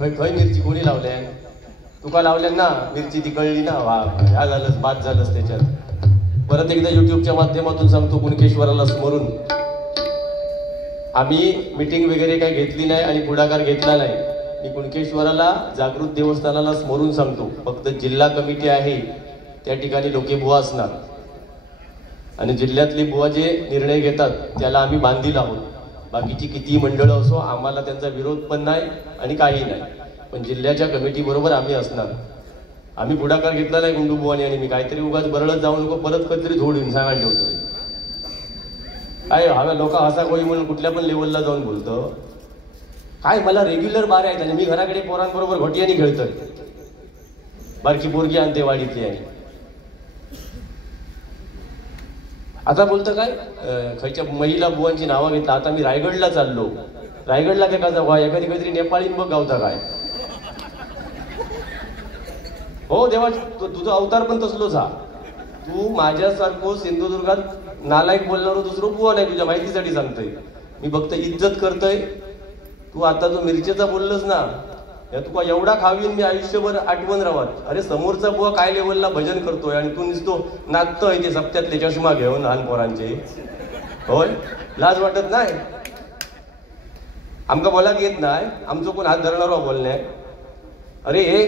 खय मिरची कोणी लावल्या? तुका लावल्या ना मिरची, ती कळली ना, वा ह्या झालंच बाद झालंच त्याच्यात. परत एकदा युट्यूबच्या माध्यमातून सांगतो, कुणकेश्वराला स्मरून आम्ही मीटिंग वगैरे काही घेतली नाही आणि पुढाकार घेतला नाही. मी कुणकेश्वराला जागृत देवस्थानाला स्मरून सांगतो, फक्त जिल्हा कमिटी आहे त्या ठिकाणी लोके बुवा असणार आणि जिल्ह्यातली बुवा जे निर्णय घेतात त्याला आम्ही बांधील आहोत. बाकीची किती मंडळं असो, आम्हाला त्यांचा विरोध पण नाही आणि काही नाही, पण जिल्ह्याच्या कमिटी बरोबर आम्ही असणार. आम्ही पुढाकार घेतला नाही गुंडू बुवानी आणि मी काहीतरी उगाच बरळत जाऊ नको, परत कधीतरी झोडून सांगा ठेवतोय. काय हव्या लोक असा कोणी म्हणून कुठल्या पण लेवलला जाऊन बोलतं. काय मला रेग्युलर बार आहेत आणि मी घराकडे पोरांबरोबर घोटियानी खेळतोय. बारकी पोरगी आणते वाडीतली आणि आता बोलतं काय खयच्या महिला बुवांची नावं घेतलं. आता मी रायगडला चाललो, रायगडला काय का जाऊ, एखादी काहीतरी नेपाळीन बघ गावता काय. हो देवा, तुझा अवतार पण तसलोच हा. तू माझ्यासारखं सिंधुदुर्गात नालायक बोलणारं दुसरं बुवा नाही, तुझ्या माहितीसाठी सांगतोय मी. फक्त इज्जत करतोय. तू आता जो मिरचेचा बोललंस ना, तुका एवढा खावीन मी आयुष्यभर आठवण राहत. अरे समोरचा बुवा काय लेवलला भजन करतोय आणि तू नुसतो नाचतोय ते सप्त्यातले चष्मा घेऊन लहान पोरांचे. होय, लाज वाटत नाही? आमका बोलाक येत नाही, आमचं कोण हात धरणार बोलणे. अरे हे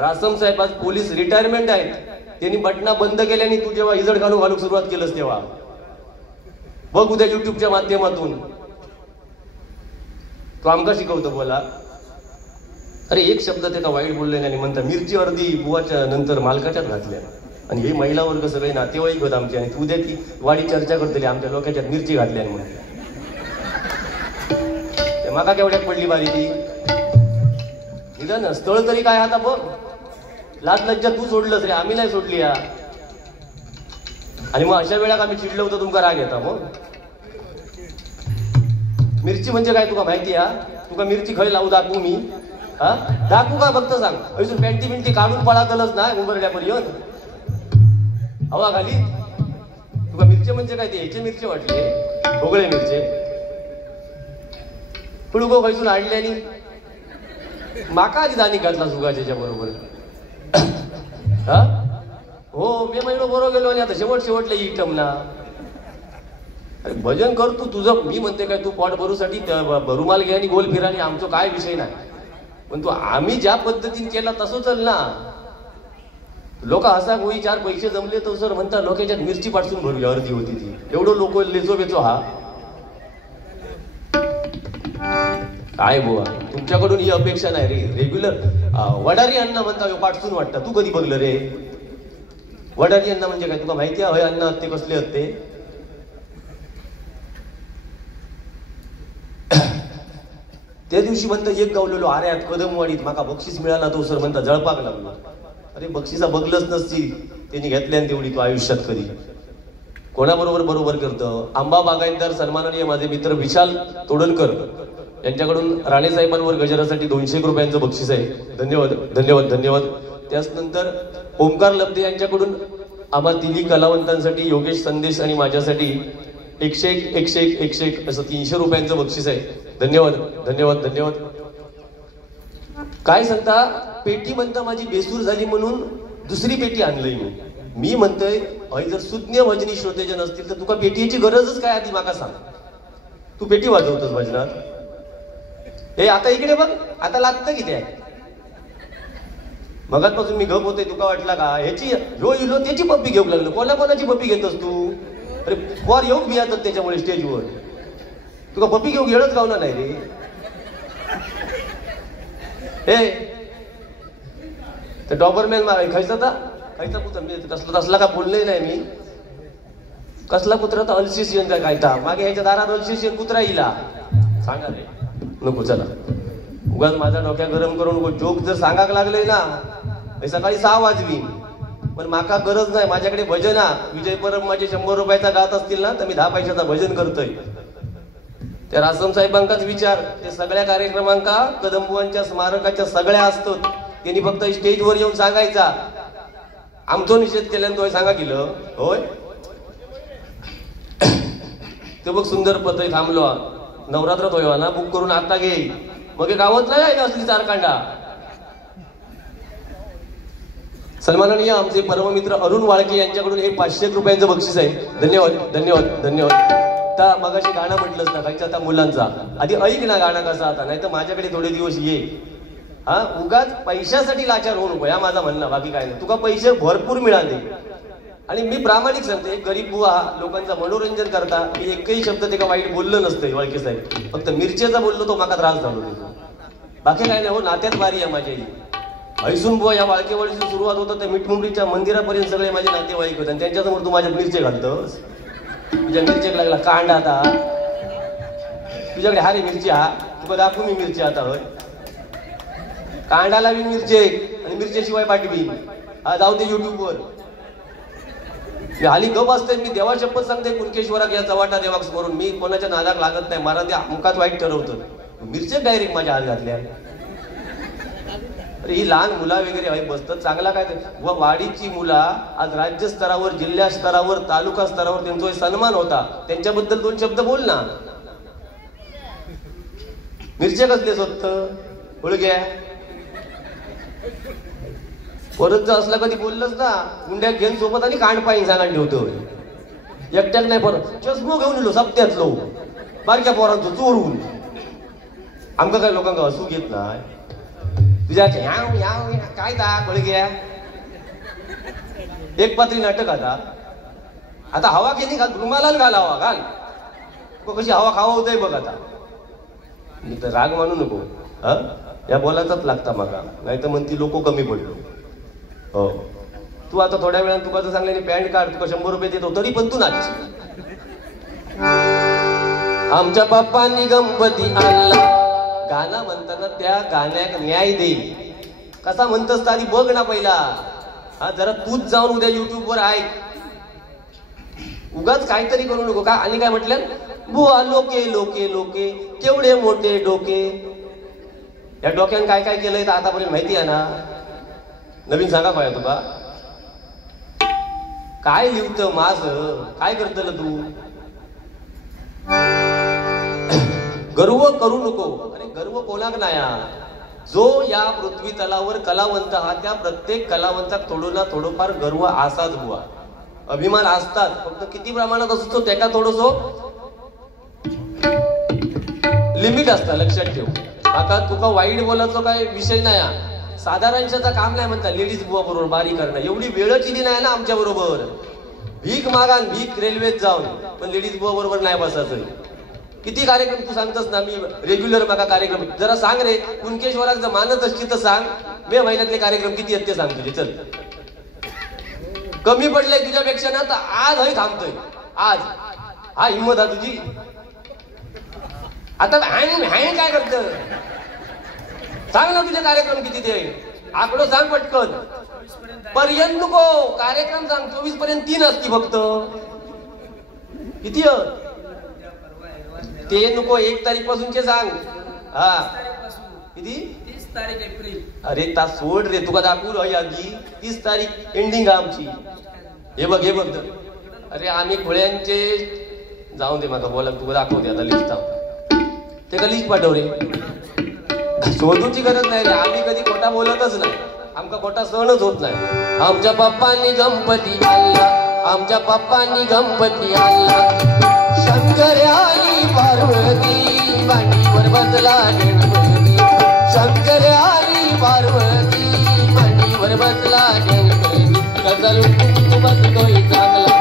रासम साहेब आज पोलीस रिटायरमेंट आहेत, त्यांनी बटना बंद केल्याने तू जेव्हा इजड घालूक सुरुवात केलंस तेव्हा बघ उद्या युट्यूबच्या माध्यमातून तो आमका शिकवतो बोला. अरे एक शब्द त्याचा वाईट बोलले नाही म्हणता मिरची अर्धी बुवाच्या नंतर मालकाच्यात घातल्या. आणि हे महिला वर्ग सगळे नातेवाईक होत आमचे, आणि तू उद्या ती वाडी चर्चा करतली आमच्या लोकांच्यात मिरची घातल्या म्हणून. माका केवढ्यात पडली बारी ती निदान स्थळ तरी काय आता बघ. लाज लज्जा तू सोडलंस रे, आम्ही नाही सोडली या. आणि मग अशा वेळा आम्ही चिडलो होतो, तुमका राग येता. मग मिरची म्हणजे काय तुका माहिती आहे? तुका मिरची खय लावू दाखवू मी? हा दाखवू का? फक्त सांग. अजून पॅन्टी बिंटी काढून पळा कलच ना उंबरड्यापर्यंत हवा खाली. तुका मिरची म्हणजे काय? ते ह्याचे मिरची वाटले, भोगळे मिरचे पुढू खयसून आणले आणि माका आधी दाणी घातला सुगाच्या बरोबर. हा हो, मी महिनो बरोबर गेलो आणि आता शेवटला इटम ना. अरे भजन कर तू तुझं. मी म्हणते काय, तू पोट भरूसाठी रुमाल घे आणि गोल फिरा आणि आमचं काय विषय नाही, पण तू आम्ही ज्या पद्धतीने केला तसं चल ना. लोक असा गोळी चार पैसे जमले तर सर म्हणता लोकांच्यात मिरची पाठवून भरूया, अर्धी होती ती. एवढं लोक लेचो बेचो हा काय बुवा. तुमच्याकडून ही अपेक्षा नाही रे. रेग्युलर वडारी अन्न म्हणता पाठसून वाटतं. तू कधी बघलं रे वडारी अन्न म्हणजे काय? तुला माहिती आहे अन्न हत्ते कसले हत्ते? त्या दिवशी म्हणतं एक गावलेलो आर्यात कदमवाडीत माका बक्षीस मिळाला, तो सर म्हणता जळपाक लागला. अरे बक्षिसा बघलंच नसती त्यांनी घेतल्यान तेवढी तू आयुष्यात कधी कोणाबरोबर बरोबर करतं. आंबा बागायतदार सन्माननीय माझे मित्र विशाल तोडणकर यांच्याकडून राणे साहेबांवर गजरासाठी 200 रुपयांचं बक्षीस आहे. धन्यवाद धन्यवाद धन्यवाद. त्याचनंतर ओमकार लब्धे यांच्याकडून आम्हा तिन्ही कलावंतांसाठी योगेश संदेश आणि माझ्यासाठी 101 असं 300 रुपयांचं बक्षीस आहे. धन्यवाद धन्यवाद धन्यवाद. काय सांगता, पेटी म्हणता माझी बेसूर झाली म्हणून दुसरी पेटी आणलंय मी म्हणतोय जर सुज्ञ भजनी श्रोतेजन असतील तर तुका पेटीची गरजच काय आधी माका सांग. तू पेटी वाजवतोस भजनात. हे आता इकडे बघ, आता लागतं किती आहे. मगातपासून मी गप होते, तुका वाटला का ह्याची ह्यो इलो त्याची पप्पी घेऊ लागलो. कोणाची पप्पी घेतोस तू? अरे पोर येऊ बियातात त्याच्यामुळे स्टेजवर. तुका पप्पी घेऊ घेडच गावला नाही रे. हे तर डॉबरमॅन माराय खायचा खायचा पुत्र मी तसला का बोलले नाही मी. कसला कुत्रा तर अल्सिशियन काय खायचा मागे ह्याच्या दारात अल्सिशियन कुत्रा येईला सांगा रे. नको चला उगाच माझा डोक्या गरम करून जोक जर सांगाक लागले ना सकाळी 6 वाजवी, पण माका गरज नाही. माझ्याकडे भजन हा विजय परब माझे 100 रुपयाचा गात असतील ना तर मी 10 पैशाचा भजन करतोय. त्या रासम साहेबांकाच विचार, ते सगळ्या कार्यक्रमांका कदमबुवांच्या स्मारकाच्या सगळ्या असतात. त्यांनी फक्त स्टेजवर येऊन सांगायचा आमचा निषेध केल्यानं तो सांगा केलं होय. ते बघ सुंदर पत्र थांबलो नवरात्रात होय ना बुक करून आता घे मग हे गावात नाही आहे का असली चारकांडा. सन्माननीय आमचे परममित्र अरुण वाळके यांच्याकडून हे 500 रुपयांचं बक्षीस आहे. धन्यवाद धन्यवाद धन्यवाद. आता मगाशी गाणं म्हटलंच ना खायचं आता मुलांचा आधी ऐक ना गाणं कसं आता, नाही तर माझ्याकडे थोडे दिवस ये. हा उगाच पैशासाठी लाचार होऊ नको, या माझा म्हणणं, बाकी काय नाही. तुका पैसे भरपूर मिळाले आणि मी प्रामाणिक सांगते, गरीब बुवा लोकांचं मनोरंजन करता मी एकही शब्द ते का वाईट बोललं नसतं वाळके साहेब. फक्त मिरचेचा बोललो तो माका त्रास झालो त्याचा, बाकी काय नाही. हो नात्यात वारी आहे माझी. ऐसून बुवा या वाळकेवाडीची सुरुवात होतं त्या मिठमुंबरीच्या मंदिरापर्यंत सगळे माझे नातेवाईक होते आणि त्यांच्यासमोर तू माझ्यात मिरचे घालतोस. तुझ्या मिरचेक लागला कांड आता, तुझ्याकडे हा रे मिरची, हा तुका दाखवू मी मिरची आता. होय कांडाला बी मिरचे आणि मिरचेशिवाय पाठवी. हा जाऊ दे युट्यूबवर. मी हाली गप असते, मी देवा शपथ सांगते कुणकेश्वराक या चवाटा देवाक स्मरून मी कोणाच्या नादाक लागत नाही. मला ते अमुकात वाईट ठरवतं. मिरचे डायरेक्ट माझ्या हात घातल्या. अरे ही लहान मुला वगैरे बसतात चांगला काय ते व वाडीची मुला आज राज्य स्तरावर, जिल्हा स्तरावर, तालुका स्तरावर त्यांचा सन्मान होता. त्यांच्याबद्दल 2 शब्द बोल ना. मिरच्या कसले स्वतः ओळख्या परत जर असला कधी बोललंच ना गुंड्या घेऊन सोबत आणि कांड पाणी सांगायला ठेवतो. एकट्याक नाही परत चष्मो घेऊन येलो सप्त्यात लो बारक्या पोरांचो चोरून. आमका काय लोकांना हसू घेत नाही. तुझ्या काय ता कळग्या एक पात्री नाटक आता हवा केली घाल, रुमालाच घाल, हवा घाल. कशी हवा खावा होतय बघ आता. मी तर राग मानू नको, हा या बोलाचाच लागता मागा, नाही तर म्हणती लोक कमी पडलो. हो तू आता थोड्या वेळात तुका जर सांगल्याने पॅन्ट काढ, तुका 100 रुपये देतो तरी पण तू नाच. आमच्या बाप्पांनी गणपती आणला गाणं म्हणताना त्या गाण्याक न्याय दे. कसा म्हणतस आधी बघ ना पहिला. हा जरा तूच जाऊन उद्या युट्यूबवर ऐक. उगाच काहीतरी करू नको का. आणि काय म्हटलं बुवा लोके लोके लोके केवढे मोठे डोके. या डोक्यानं काय काय केलंय तर आतापर्यंत माहिती आहे ना. नवीन सांगा पाहिजे तुका काय लिहतं माझ काय करतल तू. गर्व करू नको. अरे गर्व कोणाक नाया. जो या पृथ्वी तलावर कलावंत हा त्या प्रत्येक कलावंताक थोडं ना थोडंफार गर्व असाच बुवा, अभिमान असतात. फक्त किती प्रमाणात असतो त्याका थोडंसो लिमिट असतं, लक्षात ठेव. आता तुका वाईट बोलायचं काय विषय नाही. साधारणशाचा काम नाही म्हणता लेडीज बुवा बरोबर बारी करणं. एवढी वेळच दिली नाही ना आमच्या बरोबर. भीक मागान भीक रेल्वेत जाऊन, पण लेडीज बुवा बरोबर नाही बसायचं. किती कार्यक्रम तू सांगतस ना, मी रेग्युलर बघा कार्यक्रम. जरा सांग रे कुणकेश्वराक जर मानत असती तर सांग. मे महिन्यातले कार्यक्रम किती आहेत ते सांग तुझे. चल कमी पडलंय तुझ्यापेक्षा ना तर आज हय थांबतोय. आज हा हिंमत आहे तुझी. आता हँग काय करत सांग ना तुझे कार्यक्रम किती ते आकडो सांग पटकन. पर्यंत नको कार्यक्रम सांग. 24 पर्यंत 3 असती फक्त. किती ते नको 1 तारीख पासूनचे सांग. हा किती 30 तारीख एप्रिल. अरे ता सोड रे तुका दाखवू आधी 30 तारीख एंडिंग आमची. हे बघ हे बघ. अरे आम्ही खोळ्यांचे जाऊन दे माका बोला तुका दाखवते आता लिस्ट. ते का लिस्ट पाठव रे. शोधूची गरज नाही रे. आम्ही कधी खोटा बोलतच नाही. आमका खोटा सहनच होत नाही. आमच्या बाप्पांनी गणपती आणला, आमच्या बाप्पांनी गणपती आणला. शंकर आली पार्वती मांडीवर बसला गणपती. शंकर आली पार्वती मांडीवर बसला गणपती. कसा लुकू बसतोय चांगला,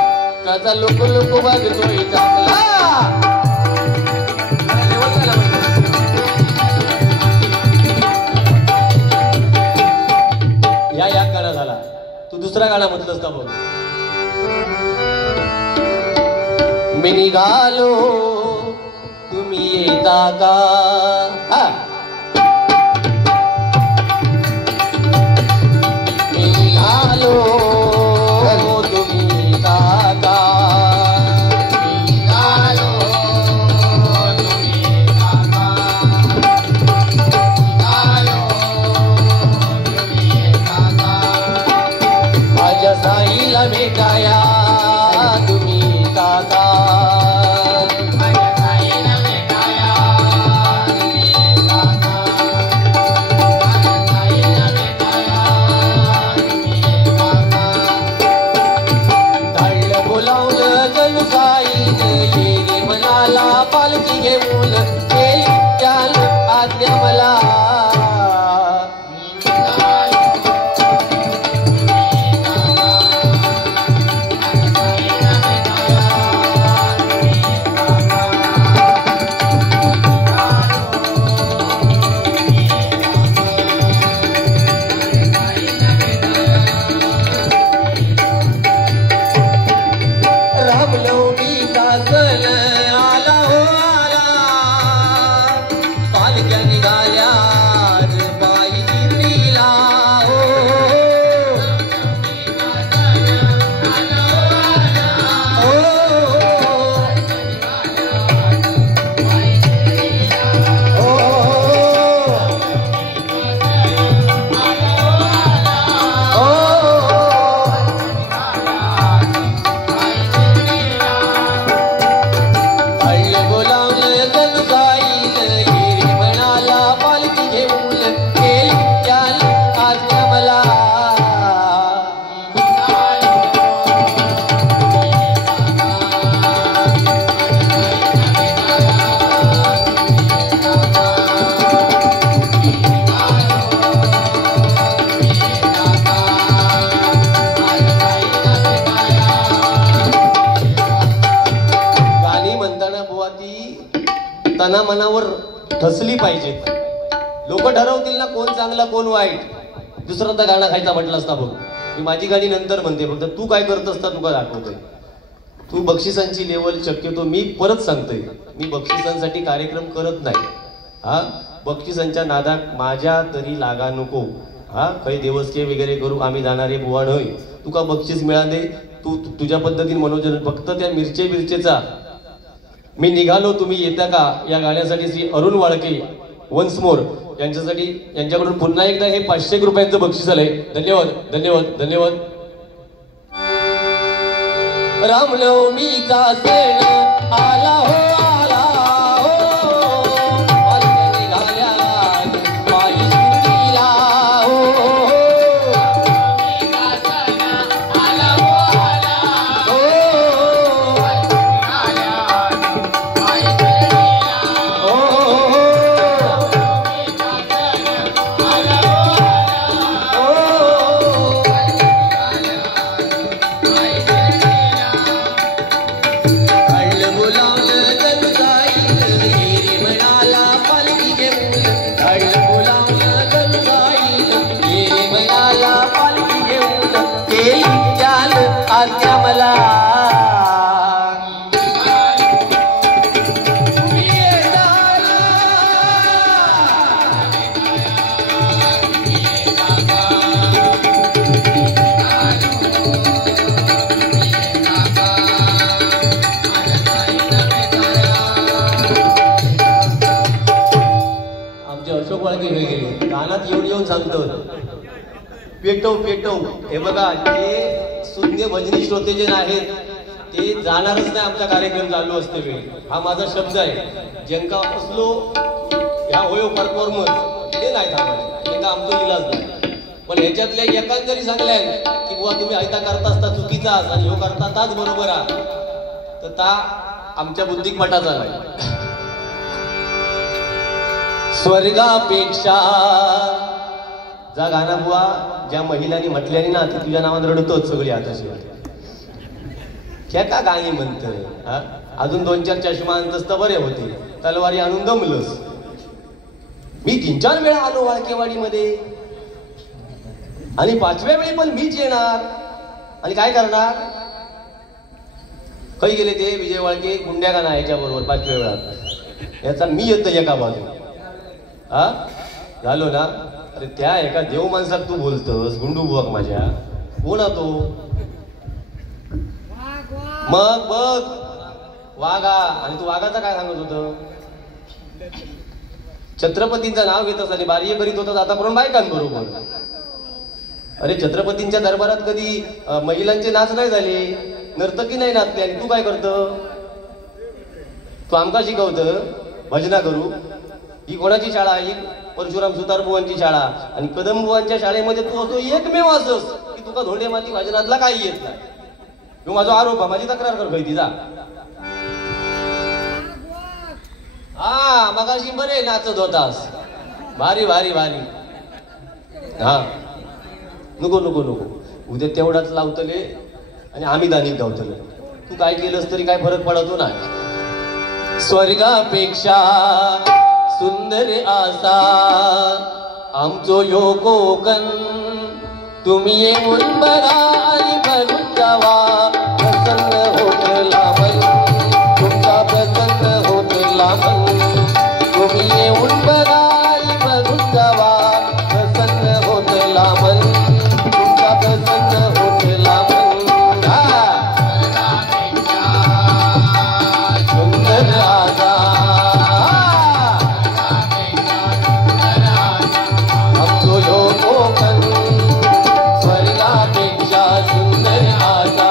कसा लुकू लुकू बसतोय चांगला. या गाणं झाला. तू दुसरा गाणं म्हटलंस का बघ. मी निघालो तुम्ही येता का. मी निघालो तुम्ही येता का. मी निघालो तुम्ही येता का. निघालो तुम्ही येता का. माझ्या साईला भेटाया तुम्ही येता का. माझ्या साईला भेटाया तुम्ही येता मनावर ठसली पाहिजेत. लोक ठरवतील ना कोण चांगला कोण वाईट. दुसरा तर गाणं खायचा म्हटलं असता बघ. मी माझी गाणी नंतर म्हणते, फक्त तू काय करत असता तुका दाखवतोय. तू बक्षिसांची लेवल शक्यतो मी परत सांगतोय, मी बक्षिसांसाठी कार्यक्रम करत नाही. हा, बक्षिसांच्या नादात माझ्या तरी लागा नको. हा, काही देवस्के वगैरे करू आम्ही जाणारे बुवा होय. तुका बक्षीस मिळाले, तू तुझ्या पद्धतीने मनोरंजन. फक्त त्या मिरचेचा मी निघालो तुम्ही येता का या गाण्यासाठी श्री अरुण वाळके वन्स मोर यांच्यासाठी, यांच्याकडून पुन्हा एकदा हे 500 रुपयांचं बक्षीस आलंय. धन्यवाद धन्यवाद धन्यवाद. रामनवमीचा सण आला हो आला हो, पालखी निघाल्या माई सुट्टीला हो. रामनवमीचा सण आला हो आला हो, पालखी निघाल्या माई सुट्टीला हो. रामनवमीचा सण आला हो आला हो, पालखी निघाल्या माई सुट्टीला. कळलं बोलावलं जणू जाईल हिरी म्हणाला पालखी घेऊन. कळलं बोलावलं जणू जाईल हिरी म्हणाला पालखी घेऊन. केली चाल आज्ञा मला अशोक वाळके गेले कानात येऊन येऊन सांगतो पेटव पेटव. हे बघा, ते सुज्ञ भजनी श्रोते जे आहेत ते जाणारच नाही आमचा कार्यक्रम चालू असते वेळी. हा माझा शब्द आहे. ज्यांका असलो ह्या होयो परफॉर्मन्स ते नाही थांबत, त्यांना आमचा इलाज नाही. पण ह्याच्यातल्या एकाच जरी सांगल्यान की बुवा तुम्ही ऐता करता असता चुकीचा आणि ह्यो करता ताच बरोबर आ, तर ता आमच्या बुद्धिक पटाचा नाही. स्वर्गापेक्षा जा गाणं बुवा ज्या महिलांनी म्हटल्याने ना ती तुझ्या नावात रडतोच सगळी हाताशी. क्या का गाणी म्हणत. अजून 2-4 चष्मा आणतस तर बरे होते. तलवारी आणून दमलस. मी 3-4 वेळा आलो वाळकेवाडीमध्ये आणि 5व्या वेळी पण मीच येणार आणि काय करणार. काही गेले ते विजय वाळके गुंड्या गाणं याच्या बरोबर 5व्या वेळात याचा मी येतो एका बाजू. हा झालो ना. अरे त्या एका देव माणसात तू बोलतोस गुंडू बुवाक माझ्या. कोण तो मग बघ वाघा. आणि तू वाघाचा काय सांगत होत. छत्रपतींचं नाव घेतस आणि बारीये करीत होतास आता करून बायकांबरोबर. अरे छत्रपतींच्या दरबारात कधी महिलांचे नाच नाही झाले, नर्तकी नाही नाचते आणि तू काय करत. तू आमका शिकवत भजना करू. ही कोणाची शाळा. ही परशुराम सुतार बुवांची शाळा. आणि कदम बुवांच्या शाळेमध्ये तू असो एकमेव असस की तुका धोंडे माती भजनातला काही येत नाही. तू माझा आरोप आहे, माझी तक्रार कर खै तिचा. हा मगाशी बरे नाचत होतास. भारी भारी भारी. हा नको नको नको. उद्या तेवढाच लावतले आणि आम्ही दानिक गावतले. तू काय केलंस तरी काय फरक पडतो नाही. स्वर्गापेक्षा सुंदर आसा आमचो यो कोकण. तुम्ही येऊन बघा आणि बघून जावा. प्रसन्न होत लाभन तुमचा प्रसन्न होत लाभन. तुम्ही येऊन बघा आणि बघून जावा. प्रसन्न होत लाभन तुमचा प्रसन्न होत लाभन. सुंदर आसा कोकण. स्वर्गापेक्षा सुंदर आसा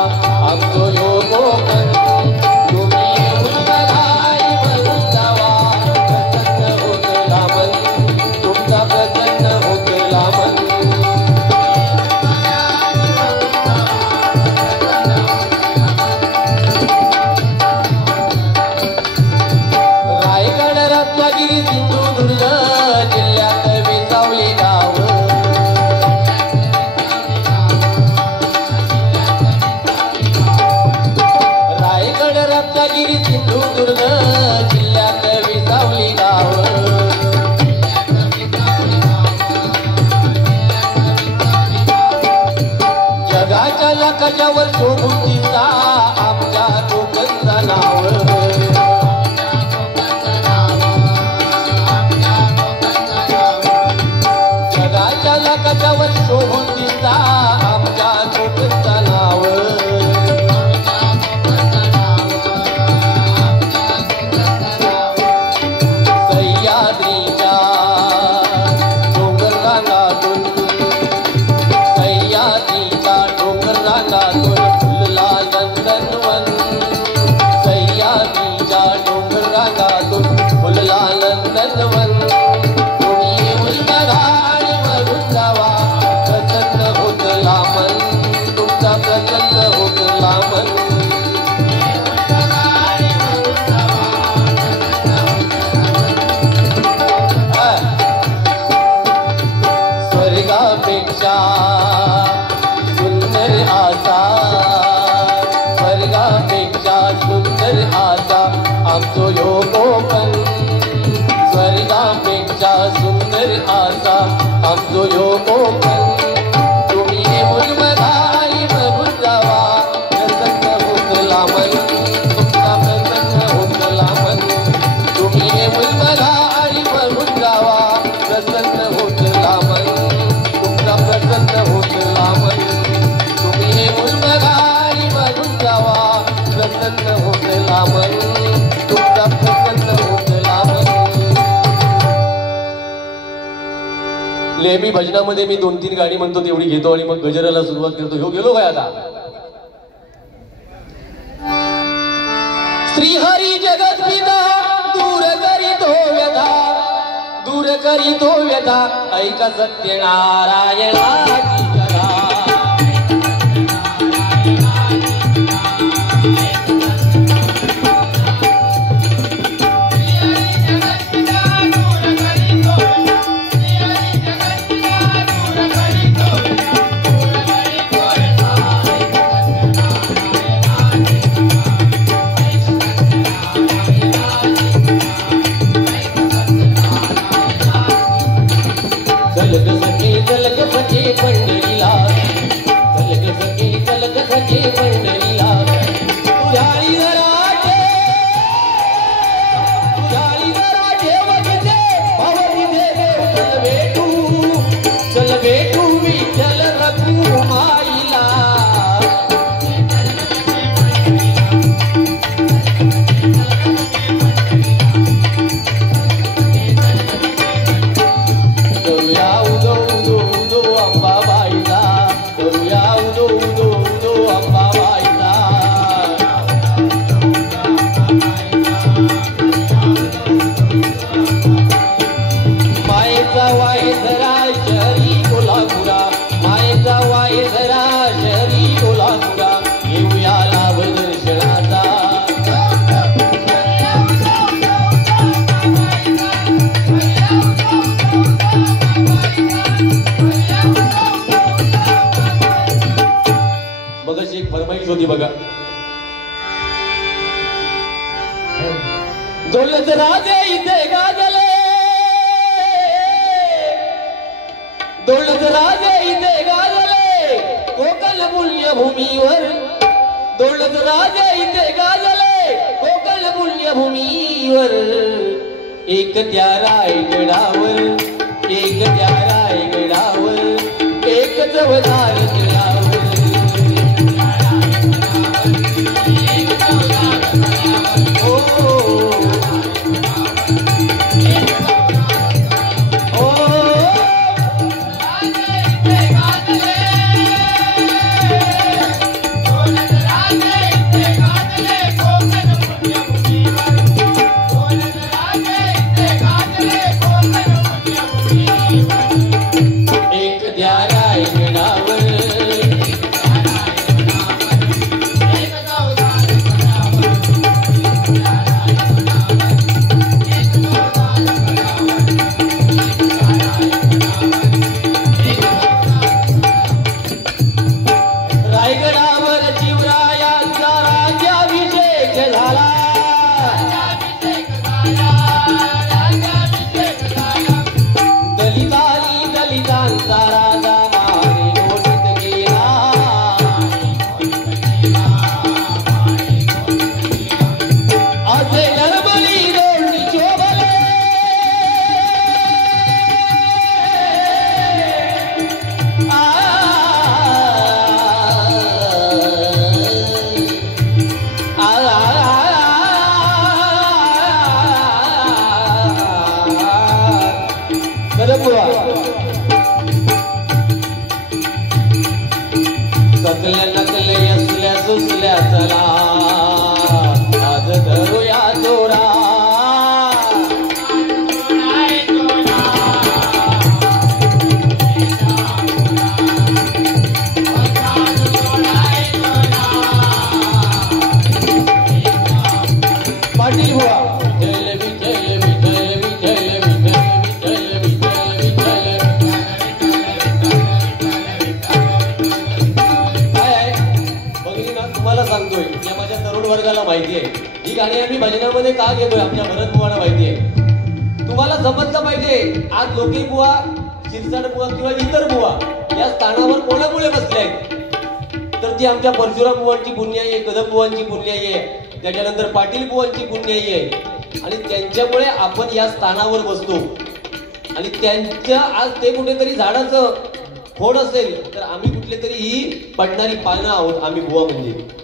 कर आसा आमचो ह्यो कोकण तुम्ही हे मुलमधारी बघून जावा प्रसन्न होतला मन तुमचा प्रसन्न होतला मन तुम्ही हे मुलमधारी बघून जावा प्रसन्न होतला मन तुमचा प्रसन्न होतला मन तुम्ही हे मुलमधारी बघून जावा प्रसन्न होतला मन तुमचा प्रसन्न होतला मन. लेबी भजनामध्ये मी 2-3 गाणी म्हणतो तेवढी घेतो आणि मग गजराला सुरुवात करतो. ह्यो गेलो काय आता. श्रीहरी जगत्पिता दूर करीतो व्यथा दूर करीतो व्यथा ऐका सत्यनारायणाची कथा. बघा दौलत राजे इथे गाजले दौलत राजे इथे गाजले कोकण पुण्यभूमीवर दौलत राजे इथे गाजले कोकण पुण्यभूमीवर एक त्या रायगडावर एक त्या रायगडावर एक चवदार किल्लावर सकल्या नकल्या असल्या सुसल्या चला आज धरूया दोरा पाटील बुवा वर्गाला माहिती आहे ही गाणी आम्ही भजनामध्ये का घेतोय आमच्या भरत बुवांना माहिती आहे. तुम्हाला समजलं पाहिजे आज लोके बुवा, शिरसाट बुवा किंवा इतर बुवा या स्थानावर कोणामुळे बसले आहेत? तर ती आमच्या परशुराम बुवांची पुण्याई आहे, कदम बुवांची पुण्याई आहे, त्याच्यानंतर पाटील बुवांची पुण्याई आहे आणि त्यांच्यामुळे आपण या स्थानावर बसतो. आणि त्यांच्या आज ते कुठेतरी झाडाचं खोड असेल तर आम्ही कुठले तरी ही पडणारी पानं आहोत. आम्ही बुवा म्हणजे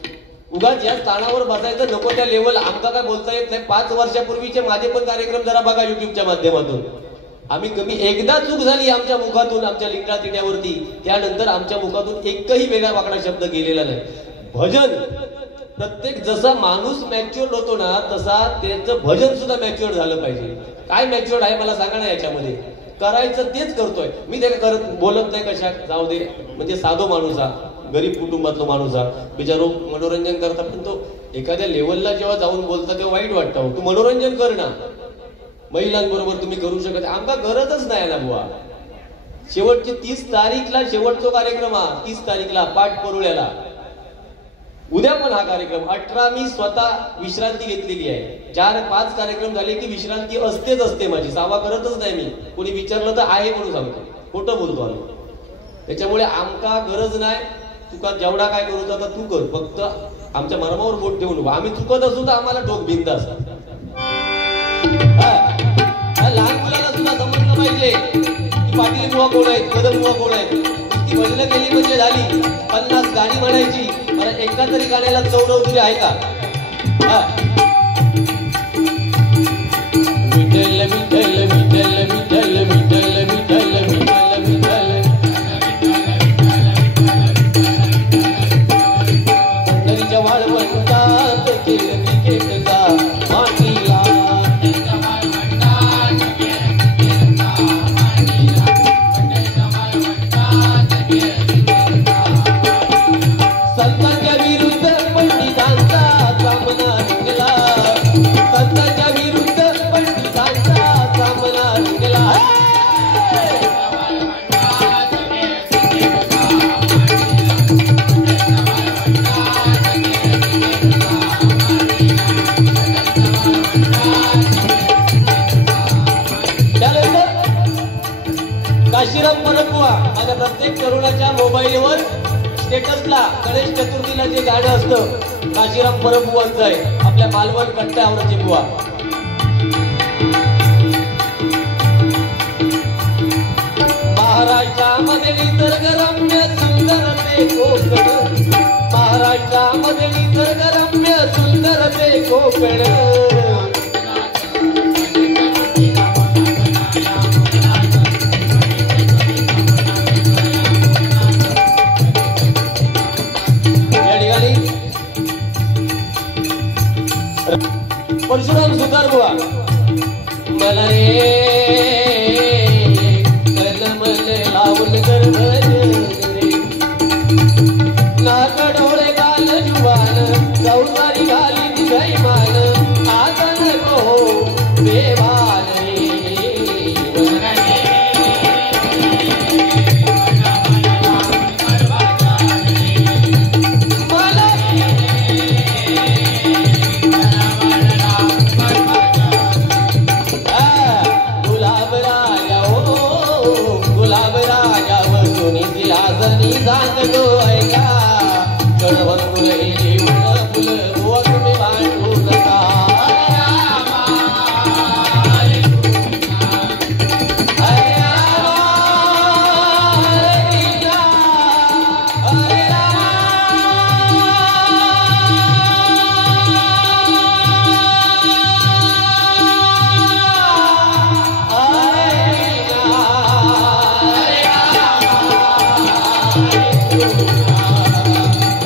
उगाच या स्थानावर बसायचं नको त्या लेवल आमका काय बोलता येत नाही. 5 वर्षापूर्वीचे माझे पण कार्यक्रम जरा बघा युट्यूबच्या माध्यमातून. आम्ही कमी एकदा चूक झाली आमच्या मुखातून, आमच्या लिंगरा तिट्यावरती, त्यानंतर आमच्या मुखातून एकही वेगळा वाकडा शब्द गेलेला नाही. भजन प्रत्येक जसा माणूस मॅच्युअर्ड होतो ना तसा त्याचं भजन सुद्धा मॅच्युअर्ड झालं पाहिजे. काय मॅच्युअर्ड आहे मला सांगा ना याच्यामध्ये? करायचं तेच करतोय मी, ते करत बोलत नाही कशा जाऊ दे. म्हणजे साधो माणूस हा, गरीब कुटुंबातला माणूस हा, बिचारो मनोरंजन करता, पण तो एखाद्या लेवलला जेव्हा जाऊन बोलता तेव्हा वाईट वाटतं. तू मनोरंजन कर ना, महिलांबरोबर तुम्ही करू शकत, आमका गरजच नाही ना बुवा. शेवटची 30 तारीखला शेवटचा कार्यक्रम हा, 30 तारीखला पाठ परुळ्याला. उद्या पण हा कार्यक्रम 18 मी स्वतः विश्रांती घेतलेली आहे. 4-5 कार्यक्रम झाले की विश्रांती असतेच असते माझी, सावा करतच नाही मी. कोणी विचारलं तर आहे म्हणून सांगतो, खोटं बोलतो आम्ही. त्याच्यामुळे आमका गरज नाही. तुका जेवढा काय करू आता तू कर, फक्त आमच्या मर्मावर बोट ठेवू नको. आम्ही चुकत असू तर आम्हाला ठोक भिंत असतात. लहान मुलाला सुद्धा समजलं पाहिजे की पाटील बुवा कोण आहेत, कदम बुवा कोण आहेत. ती भजनं केली म्हणजे झाली, 50 गाणी म्हणायची, मला एका तरी गाण्याला चौरव तुझे आहे का? विठ्ठल विठ्ठल विठ्ठल विठ्ठल विठ्ठल विठ्ठल विठ्ठल विठ्ठल पंढरीच्या वाळवंटात केलं निकेतचा मांडीला. संतांच्या विरुद्ध पंडितांचा सामना रंगला, संतांच्या विरुद्ध पंडितांचा सामना रंगला. त्यानंतर काशीराम परबुवा माझ्या प्रत्येक तरुणाच्या मोबाईलवर स्टेटसला गणेश चतुर्थीला जे गाणं असतं काशीराम परबुवांचं आहे, आपल्या मालवण कट्ट्यावरचे बुवा. महाराष्ट्रामध्ये निसर्गरम्य सुंदर ते कोकण, महाराष्ट्रामध्ये निसर्गरम्य सुंदर ते कोकण. परशुराम सुतार बुवा मला रे कलमल लावून गर्भ नाक डोळे गाल जुवान चौसारी घाली दिसैमान आता नको बेभान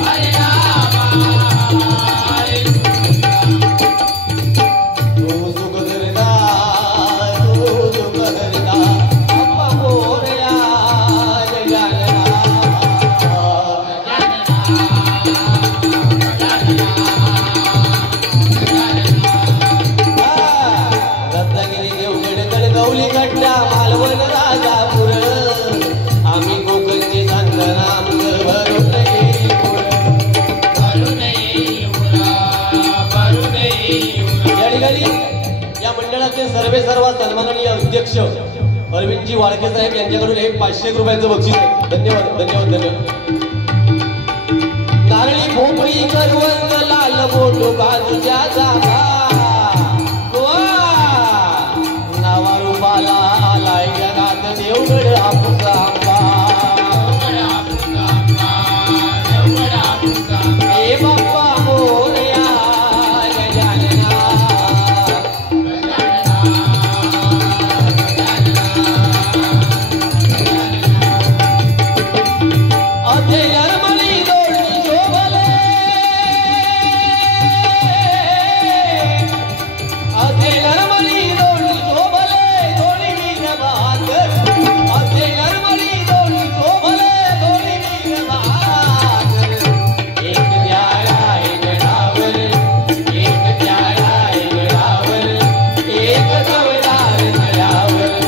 Hare सर्वे सर्व सन्माननीय अध्यक्ष अरविंदजी वाळके साहेब यांच्याकडून हे 500 रुपयांचं बक्षीस आहे. धन्यवाद धन्यवाद धन्यवाद. नारळी भोपळी करवंद लाल मोठो बाजूच्या जागा नावा रूपाला आलाय जगात देवगड आपुसा हे बाप्पा मोरया गजानना अधे नरमली दोडी शोभले अधे नरमली दोडी शोभले दोडी वीर बहादर अधे नरमली दोडी शोभले दोडी वीर बहादर एक द्याला एक डावर एक द्याला एक डावर एक गवदार तळावर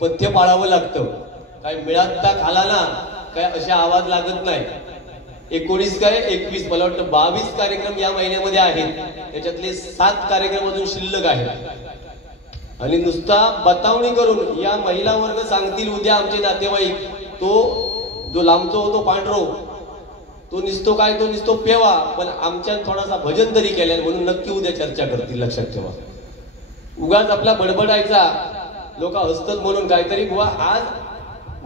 पथ्य पाळावं लागतं. काय मिळाता खाला ना काय असे आवाज लागत नाही. 19 काय 21 मला वाटतं 22 कार्यक्रम या महिन्यामध्ये आहेत. त्याच्यातले 7 कार्यक्रम अजून शिल्लक आहेत आणि नुसता बतावणी करून या महिला वर्ग सांगतील उद्या आमचे नातेवाईक तो जो लांबचो होतो पांढरो तो निसतो काय तो निसतो पेवा पण आमच्या थोडासा भजन तरी केल्याने म्हणून नक्की उद्या चर्चा करतील. लक्षात ठेवा. उगाच आपला बडबडायचा लोक हसतात म्हणून काहीतरी बुवा आज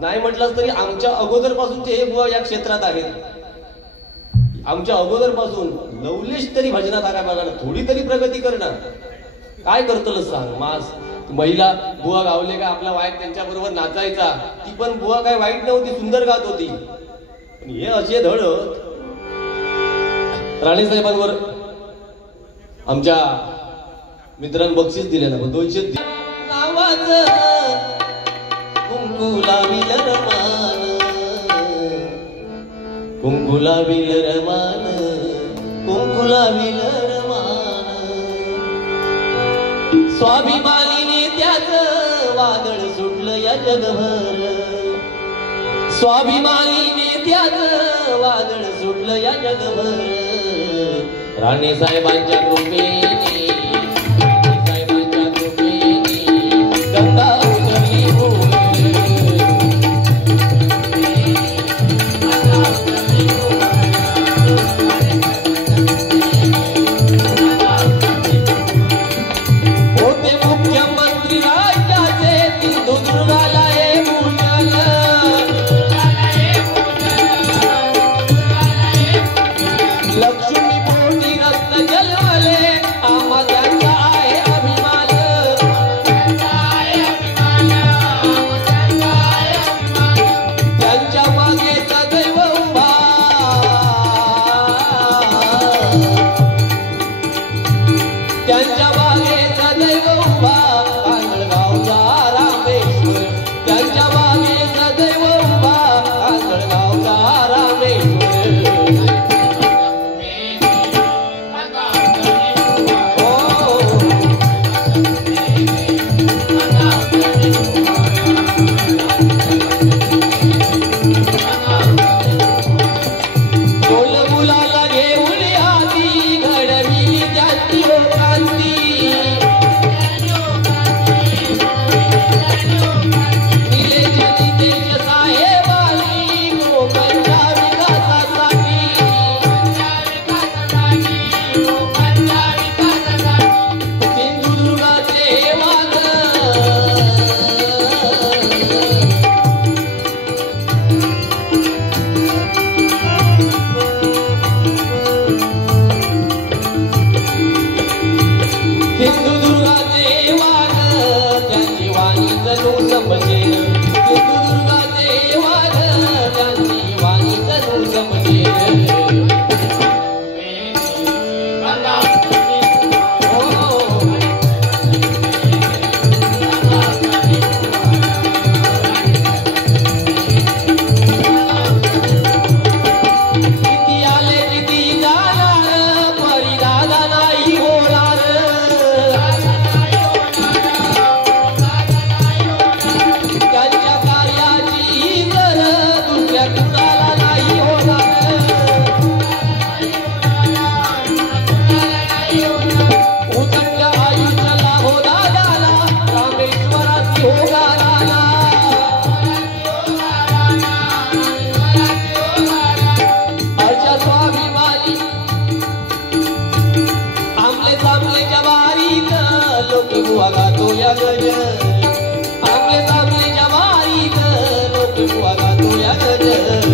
नाही म्हटलं तरी आमच्या अगोदर पासूनचे हे बुवा या क्षेत्रात आहेत. आमच्या अगोदर पासून लवलेश तरी भजनात आला बघा ना थोडी तरी प्रगती करणार. काय करतो सांग मास महिला बुवा गावले का आपला वाईट त्यांच्या बरोबर नाचायचा ती पण बुवा काय वाईट नव्हती सुंदर गात होती. पण हे असे धड राणेसाहेबांवर आमच्या मित्रांनी बक्षीस दिले ना 200 कुंकुला विलरमान कुंकुला विलरमान कुंकुला विलरमान स्वाभिमानीने त्याचं वादळ सुटलं या जगभर स्वाभिमानीने त्याचं वादळ सुटलं या जगभर राणे साहेबांच्या कृपेने गंगा उतरली होते मुख्यमंत्री राज्याचे सिंधुदुर्गाला हे भूषण लक्ष्मी पोटी रत्न जलवले आम्हा त्यांचा आहे अभिमान त्यांच्या मागे सदैव उभा त्यांच्या मागे सदैव उभा कांदळगावचा रामेश्वर त्यांच्या मागे सदैव उभा कांदळगावचा रामेश्वर मुलाला घेऊन आधी घडविली जाती क्रांती दिले जनी देश साहेबांनी लोकांच्या विकासासाठी सिंधुदुर्गाचे वाद सिंधुदुर्गाचे वाघ त्यांची वाणी जणू समजेल सिंधुदुर्गाचे वाघ त्यांची वाणी जणू समजेल चांगले जवारीत लोके बुवा गातो या गजर आंबले चांगले जवारीत लोके बुवा गातो या गजर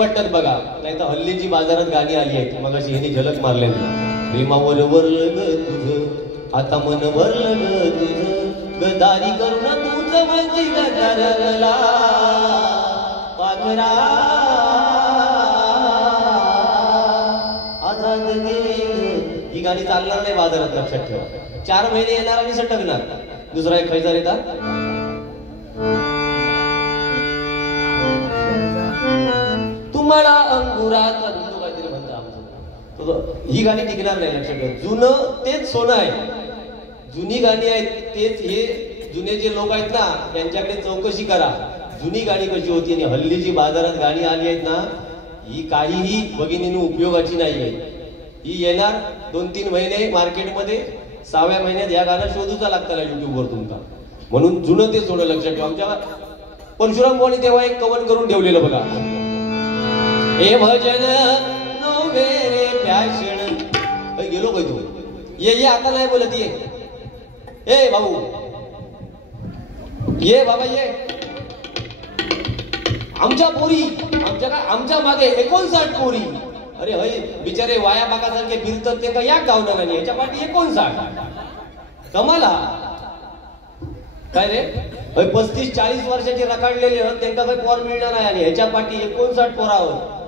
वाटतात बघा नाही तर हल्लीची बाजारात गाणी आली आहेत मग अशी ह्यांनी झलक मारली प्रेमावर वरलं ग तुझं आता मन भरलं ग तुझं गदारी करून तुझं म्हणजे गदारला पाखरा आझाद ही गाणी चालणार नाही बाजारात लक्षात ठेवा 4 महिने येणार आणि सटकणार दुसरा एक खैजार येतात तुम्हाला अंगुरात काहीतरी म्हणतो आमचं ही गाणी टिकणार नाही लक्षात ठेवा जुनं तेच सोनं आहे जुनी गाणी आहेत तेच हे जुने जे लोक आहेत ना त्यांच्याकडे चौकशी करा जुनी गाणी कशी होती आणि हल्लीची बाजारात गाणी आली आहेत ना ही काहीही भगिनीने उपयोगाची नाही आहे ही येणार 2-3 महिने मार्केटमध्ये 6व्या महिन्यात या गाणं शोधूचा लागताना युट्यूबवर तुमका म्हणून जुनं ते सोनं लक्षात ठेवा आमच्या परशुराम भाऊने तेव्हा एक कवन करून ठेवलेलं बघा हे भजन नव्हे रे प्याशण गेलो काय तू ये आता नाही बोलत ये भाऊ ये बाबा ये आमच्या पोरी आमच्या मागे 59 पोरी अरे हय बिचारे वाया बागासारखे फिरतात ते का या गावना नाही याच्या पाठी 59 कमाला काय रे 35-40 वर्षाचे रखडलेले त्यांना काही पोर मिळणार नाही आणि ह्याच्या पाठी 59 पोरावर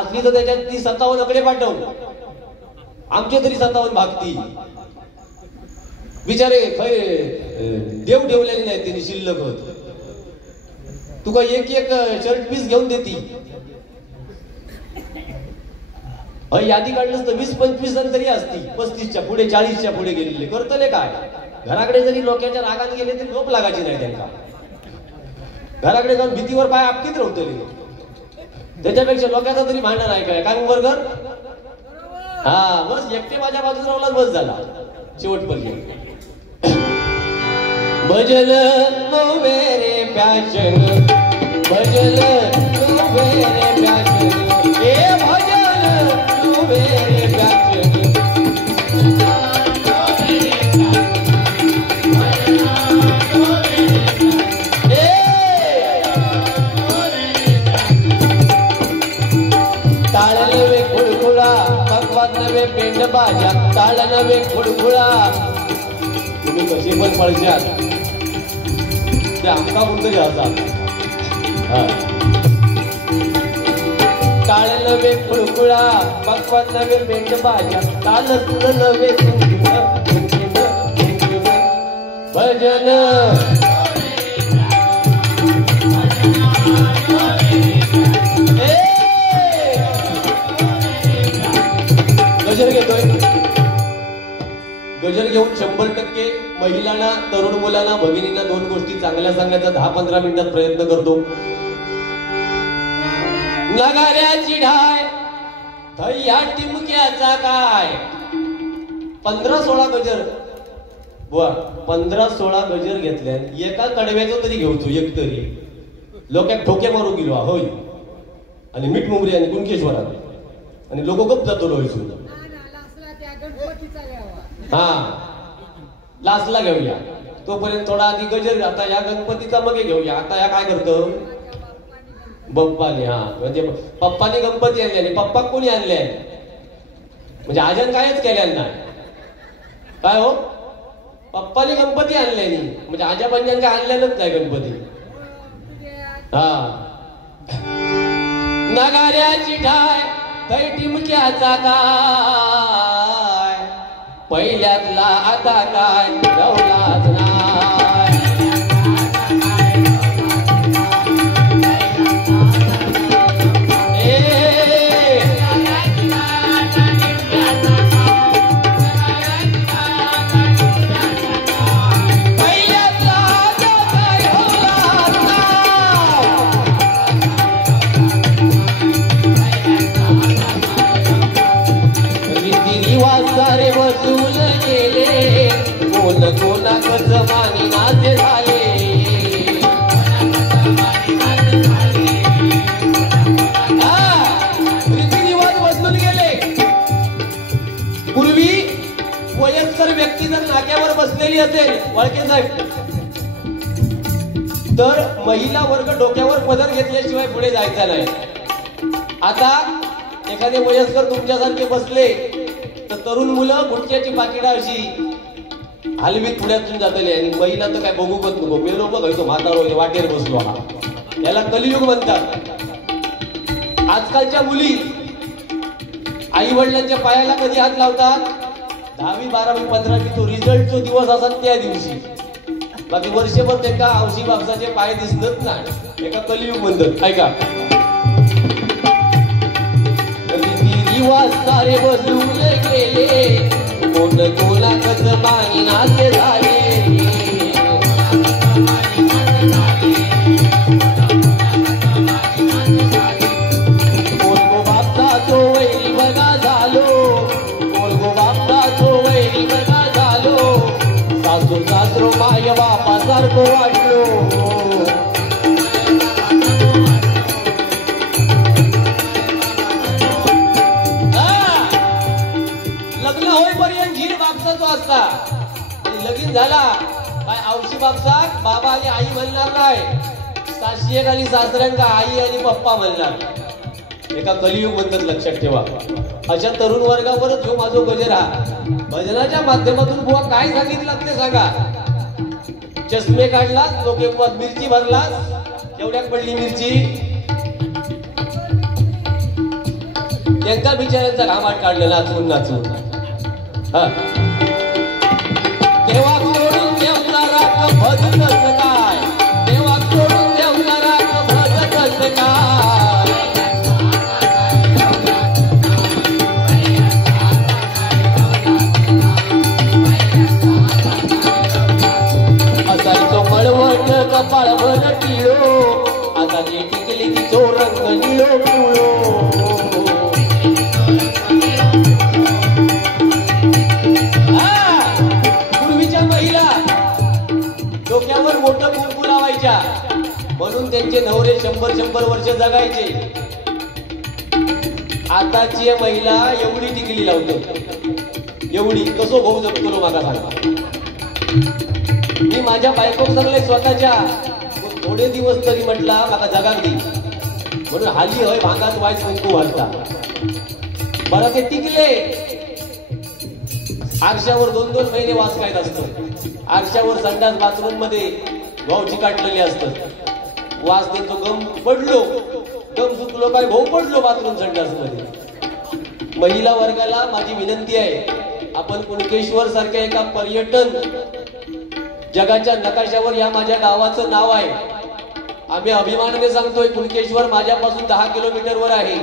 असली तर त्याच्यात ती 57 कडे पाठव आमचे तरी 57 भागती बिचारे देव ठेवलेले नाही त्यांनी शिल्लक होत तुका एक शर्ट पीस घेऊन देती यादी काढलंस तर 20-25 जण तरी असती 35च्या पुढे 40च्या पुढे गेलेले करतले काय घराकडे जरी लोकांच्या रागात गेले तरी झोप लागायची नाही त्यांना घराकडे जाऊन भीतीवर पाय आपकीत राहतले त्याच्यापेक्षा लोकांचा तरी भांडण आहे काय बर्गर हा बस एकटे माझ्या बाजूला राहला बस झाला शेवटपर्यंत भजन नव्हे रे प्याशन भजन नव्हे रे प्याशन हे भजन नव्हे रे प्याशन ताळ नवे खुळखुळा पकवान नवे पेंड भाज्या ताळ नवे खुळखुळा तुम्ही कसे पण पळशात ते आमका कुठतरी असतात ताळ नवे खुळखुळा पकवान नवे पेंड भाज्या ताळ नवे भजन गजर घेतोय गजर घेऊन 100% महिलांना तरुण मुलांना भगिनींना 2 गोष्टी चांगल्या सांगायचा 10-15 मिनिटात प्रयत्न करतो नगाऱ्याची ढाय थैया टिमक्याचा काय 15-16 गजर बुवा 15-16 गजर घेतल्या एका कडव्याचं तरी घेऊचो एक तरी लोक ठोके मारू गेलो होय आणि मीठ मुंबरी आणि कुणकेश्वरात आणि लोक गप जातो रोहित सुद्धा हा लासला घेऊया तोपर्यंत थोडा आधी गजर आता या गणपतीचा मग घेऊया आता या काय करतो बप्पाने हा म्हणजे पप्पाने गणपती आणले आणि पप्पा कोणी आणले म्हणजे आजन कायच केल्यान नाही काय हो पप्पाने गणपती आणले म्हणजे आजा पंजान काय आणलेलंच नाही गणपती हा नगाऱ्याची ठाय थै टिमक्याचा काय पहिल्यातला आता काय ठरवलाच नाही. सारे बसून गेले कोण कोणाकच मानी नाते झाले. रीतिरिवाज बदलून गेले. पूर्वी वयस्कर व्यक्ती जर नाक्यावर बसलेली असेल वळके साहेब तर महिला वर्ग डोक्यावर पदर घेतल्याशिवाय पुढे जायचा नाही. आता एखादे वयस्कर तुमच्यासारखे बसले तरुण मुलं गुटक्याची पाकिटा अशी हलवीत पुण्यातून जातले आणि महिला तर काय बघू पण नको मेलो बघायचो म्हातारो वाटेर बसलो हा याला कलियुग म्हणतात. आजकालच्या मुली आई वडिलांच्या पायाला कधी हात लावतात 10वी 12वी 15वी तो रिझल्टचा दिवस असतात त्या दिवशी. बाकी वर्षभर त्यांना औषधी बापसाचे पाय दिसत नाही. एका कलियुग म्हणतात. ऐका सारे बसून गेले कोण कोणाकच मानी नाते झाले. कोण गो बापचा तो वैरी बघा झालो कोण गो बापचा तो वैरी बघा झालो. सासू सासरो माय बापासारखं वाटलो. लगीन झाला काय औशी बापसा बाबा आणि आई म्हणणार नाही. साशी आणि सासऱ्यांका आई आणि पप्पा म्हणणार. एका कलियुग म्हणतात लक्षात ठेवा. अशा तरुण वर्गावरच जो माझो गजर हा भजनाच्या माध्यमातून बुवा काय सांगितलं ते सांगा. चष्मे काढलास लोके मिरची भरलास एवढ्यात पडली मिरची. त्यांचा बिचाऱ्यांचा घामाट काढलं नाचून नाचून. हा देवा सोडून देवतारा भजतच काय देवा सोडून देवतारा भजतच काय. असायचो मळवट कपाळ भर टिळो आता जे टिकली की तो रंग निळो पिवळो. डोक्यावर मोठं कुंकू लावायच्या म्हणून त्यांचे नवरे 100-100 वर्ष जगायचे. आताची महिला एवढी टिकली लावतो एवढी कसो भाऊ जगतो मला सांगा. मी माझ्या बायकोक सांगले स्वतःच्या थोडे दिवस तरी म्हटला मला जगाक दे म्हणून हाली हय भांगात वाईट कुंकू घालता. बरं ते टिकले. आरशावर 2-2 महिने वास खायत असतो. आरशावर संडास बाथरूम मध्ये भाऊ चिकाटलेले असतात. वास देतो गम पडलो गम सुटलो काय भाऊ पडलो बाथरूम संडास मध्ये. महिला वर्गाला माझी विनंती आहे आपण कुणकेश्वर सारख्या एका पर्यटन जगाच्या नकाशावर या माझ्या गावाचं नाव आहे. आम्ही अभिमानाने सांगतोय कुणकेश्वर माझ्यापासून 10 किलोमीटरवर आहे.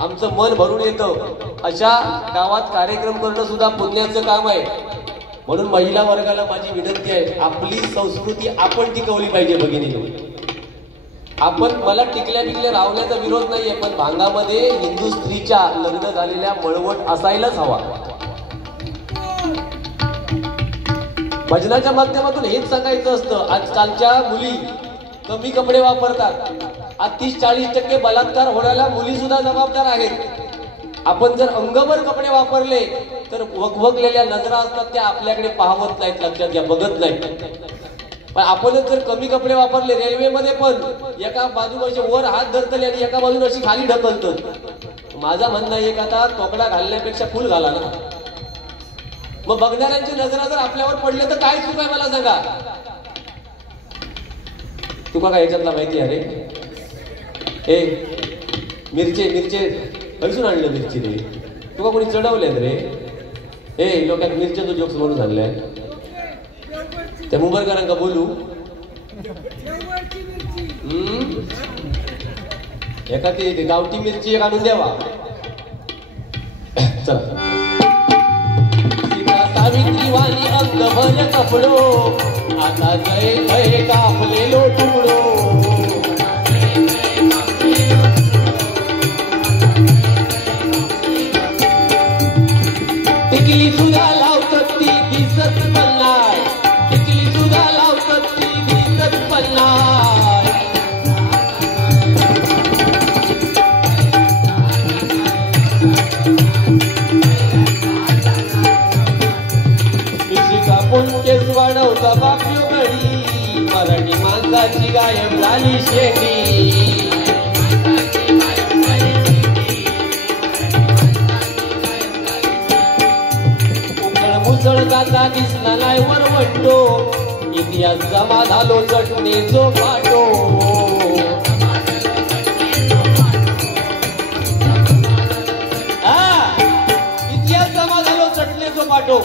आमचं मन भरून येतं. अशा गावात कार्यक्रम करणं सुद्धा पुण्याचं काम आहे. म्हणून महिला वर्गाला माझी विनंती आहे आपली संस्कृती आपण टिकवली पाहिजे. भगिनी आपण मला टिकल्या टिकल्या राहण्याचा विरोध नाहीये पण भांगामध्ये हिंदू स्त्रीच्या लग्न झालेल्या मळवट असायलाच हवा. भजनाच्या माध्यमातून हेच सांगायचं असतं. आजकालच्या मुली कमी कपडे वापरतात. आज 30-40% बलात्कार होण्याला मुली सुद्धा जबाबदार आहेत. आपण जर अंगभर कपडे वापरले तर वगवगलेल्या नजरा असतात त्या आपल्याकडे पाहत नाहीत. लक्षात घ्या बघत नाहीत. पण आपणच जर कमी कपडे वापरले रेल्वेमध्ये पण एका बाजूला वर हात धरतले आणि एका बाजूला अशी खाली ढकलतात. माझा म्हणणं एक आता तोकडा घालण्यापेक्षा फुल घाला ना. मग बघणाऱ्यांची नजरा जर आपल्यावर पडले तर काय चूक आहे मला सांगा. तुका काय याच्यातला माहिती आहे रे. मिरचे मिरचे पैसून आणलं मिरची रे तुका कोणी चढवलेत रे. हे लोकांना मिरच्याचो जोक्स म्हणून झालेलाय त्या मुंबईकरांका बोलू एका ते गावठी मिरची एक आणून द्यावा चला सावित्री वाणी अंग भर कपडो आता जय जय कापलेलो तुकडो टिकली सुद्धा लावतात ती दिसत पण नाही टिकली सुद्धा लावतात ती दिसत पण नाही केस वाढवता बापलो गडी मराठी माणसाची गायब झाली शेती उकळ मुसळ जाता दिसला नाही वरवटतो इतिहास जमा झालो चटणीचो पाटो इतिहास जमा झालो चटणीचो पाटो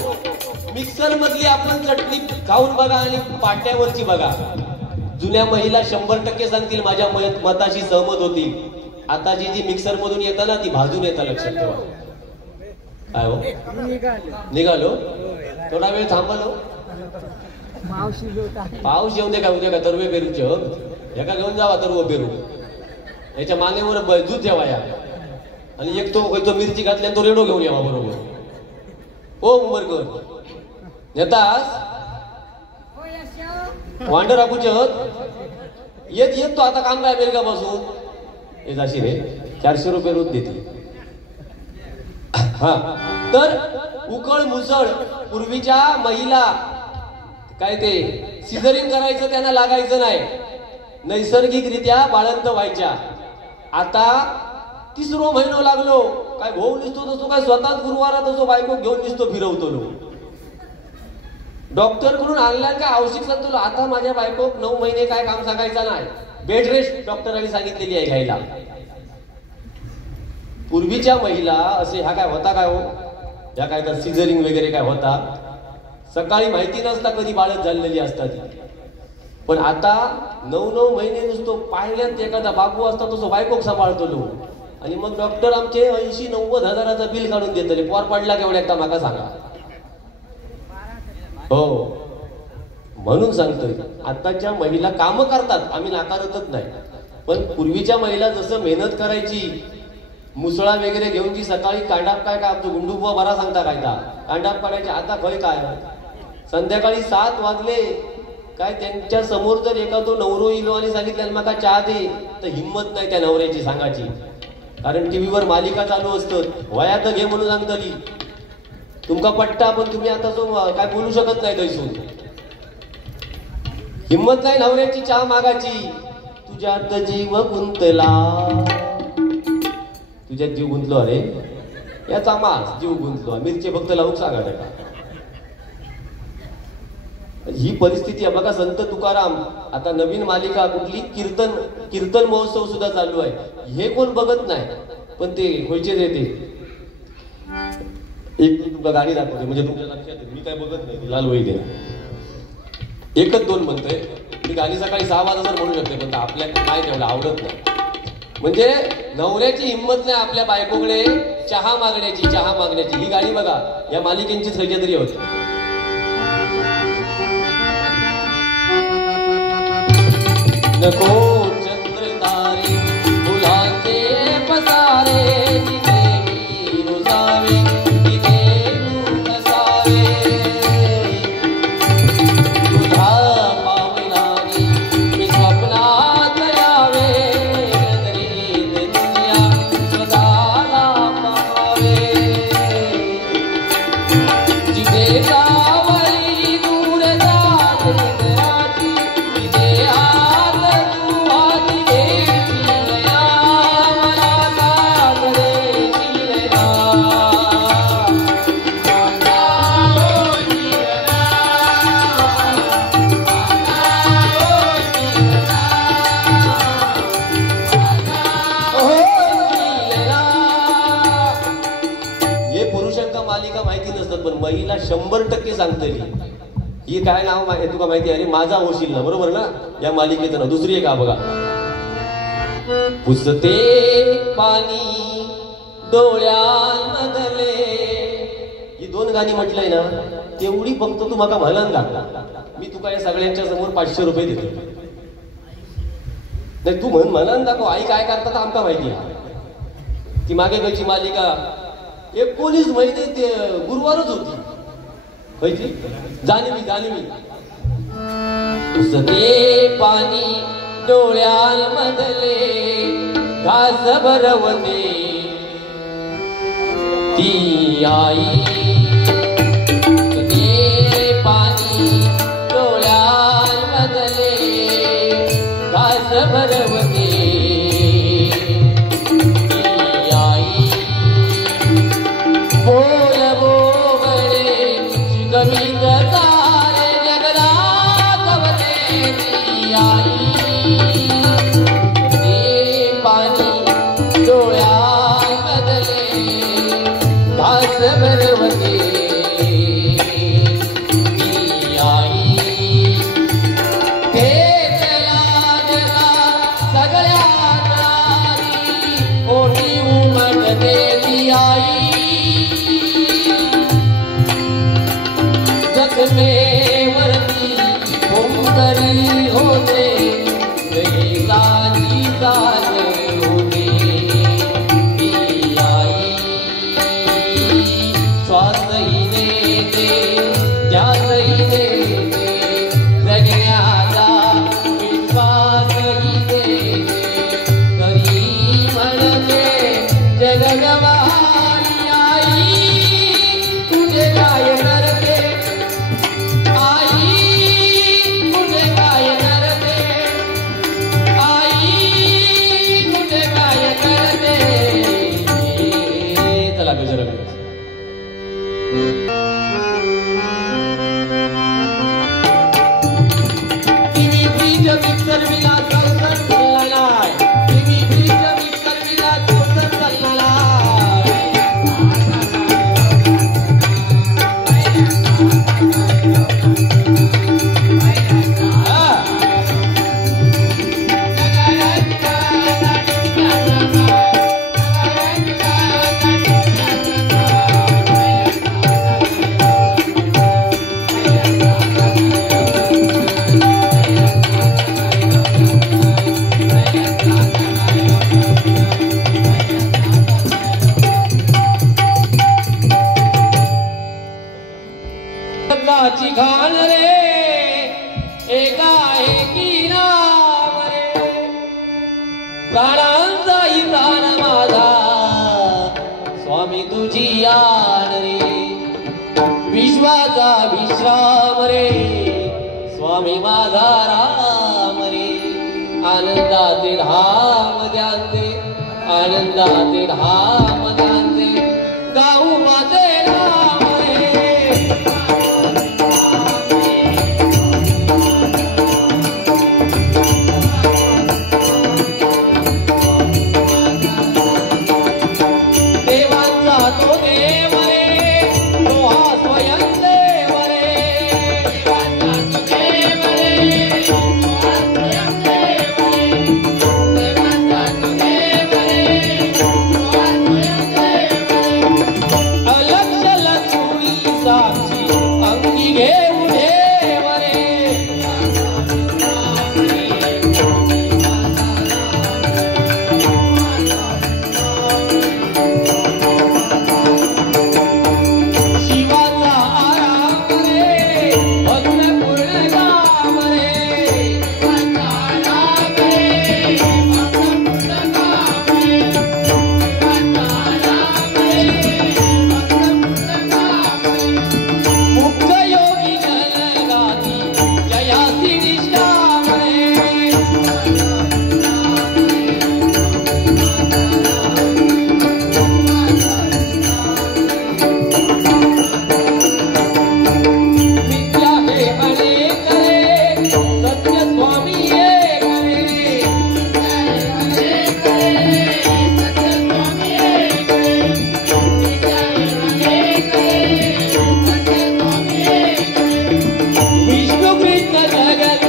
मिक्सर मधली आपण चटणी खाऊन बघा आणि पाट्यावरची बघा जुन्या महिला 100% सांगतील माझ्या मताशी सहमत होतील आता जी मिक्सर मधून येतं ना ती भाजून येतं लक्षात ठेवा काय हो निघालो थोडा वेळ थांबलो पाऊस येऊ दे का उद्या का तरुवे पेरूचे एका घेऊन जावा तरुव पेरू याच्या मानेवर जू ठेवा या आणि एक तो मिरची घातल्या तो रेडो घेऊन यावा बरोबर ओ उमरकर नेतास वांडर राखूचे येत येत तो आता काम काय अमेरिका पासून हे जाशी रे 400 रुपये रोज देते हा तर उकळ मुसळ पूर्वीच्या महिला काय ते सिझरिंग करायचं त्यांना लागायचं नाही नैसर्गिकरित्या बाळंत व्हायच्या आता 3रा महिना लागलो काय भाऊ निसतो तसो काय स्वतःच गुरुवारात असो बायको घेऊन निसतो फिरवतो लोक डॉक्टर कडून आणल्या काय औषध सांगतो आता माझ्या बायको 9 महिने काय काम सांगायचं नाही बेड रेस्ट डॉक्टरांनी सांगितलेली आहे घ्यायला पूर्वीच्या महिला असे ह्या काय होता काय हो ह्या काय तर सिझरिंग वगैरे काय होता सकाळी माहिती नसता कधी बाळच झालेली असतात पण आता 9 महिने नुसतो पाहिल्यात एखादा बाबू असता तसं बायको सांभाळतो लोक आणि मग डॉक्टर आमचे 80-90 हजाराचं बिल काढून देतले पोर पडला केवढ्या एकदा माका सांगा हो म्हणून सांगतोय आताच्या महिला काम करतात आम्ही नाकारतच नाही पण पूर्वीच्या महिला जसं मेहनत करायची मुसळा वगैरे घेऊन जी सकाळी कांडाप काय आमचं गुंडुबुवा बरा सांगता काय कांडाप काढायचे आता खय काय संध्याकाळी 7 वाजले काय त्यांच्या समोर जर एका तो नवरो इलो आणि सांगितलं माका चहा दे तर हिंमत नाही त्या नवऱ्याची सांगायची कारण टीव्हीवर मालिका चालू असतात वयात घे म्हणून सांगतली तुमका पट्टा पण तुम्ही आता तो काय बोलू शकत नाही दैसून हिंमत नाही नवऱ्याची चहा मागायची तुझ्यात जीव गुंतला तुझ्यात जीव गुंतलो अरे याचा मास जीव गुंतलो मिरची फक्त लावून सांगा का ही परिस्थिती आहे बघा संत तुकाराम आता नवीन मालिका कुठली कीर्तन महोत्सव सुद्धा चालू आहे हे कोण बघत नाही पण ते होयचेच येते एक तुमका गाणी दाखवते म्हणजे तुमच्या लक्षात येईल मी काय बघत नाही लाल वही दे 1-2 म्हणतोय मी गाणी सकाळी 6 वाजता म्हणू शकते पण आपल्याला काय तेवढं आवडत नाही म्हणजे नवऱ्याची हिंमत नाही आपल्या बायकोकडे चहा मागण्याची ही गाणी बघा या मालिकेची सह्याद्री होती नको चंद्र तारे फुलांचे पसारे जिथे रुजावे तिथे कसावे तुझा पावलानी मी स्वप्नात यावे नगरीत तुझ्या स्वतःला पाहावे जिथे जावई दूर जाते घराची तिथे बाईला 100% सांगतली. ही काय नाव तुका माहिती आहे? माझा होशील ना, बरोबर ना? या मालिकेचं नाव. दुसरी एक बघा, पुसते पाणी डोळ्यांमधले. ही 2 गाणी म्हटलंय ना, तेवढी फक्त तू माका म्हणान का, मी तुका या सगळ्यांच्या समोर 500 रुपये देतो. नाही तू म्हणान दाखव. आई काय करतात आमका माहिती आहे. ती मागे खयची मालिका 19 महिने ते गुरुवारच होती. खयची? जाणवी. पुसते पाणी डोळ्यांमधले घास भरवते ती आई. पुसते पाणी डोळ्यांमधले घास भरवते ती आई. बोल बोबडे शिकवीत तारे जगला कवते ती आई. ते पाणी डोळ्यांमधले घास भरवते ती आई. तेच यादला सगळ्यांना ओटी उमटते ती आई. जखमेवरती कोणतरी होते वेगाची चाल होते ती आई. श्वासही देते ध्यासही देते जगण्याचा विश्वासही देते. तरी म्हणते जगगवारी आई तुझे काय करते. घाण रे एकाएकी नाम रे. प्राणांचाही प्राण माझा स्वामी तुझी यान रे. विश्वाचा विश्राम रे स्वामी माझा राम रे. आनंदाचे धाम द्यांचे आनंदाचे धाम द्यांचे गाऊ माझे नाम रे. पित्त जाग्याला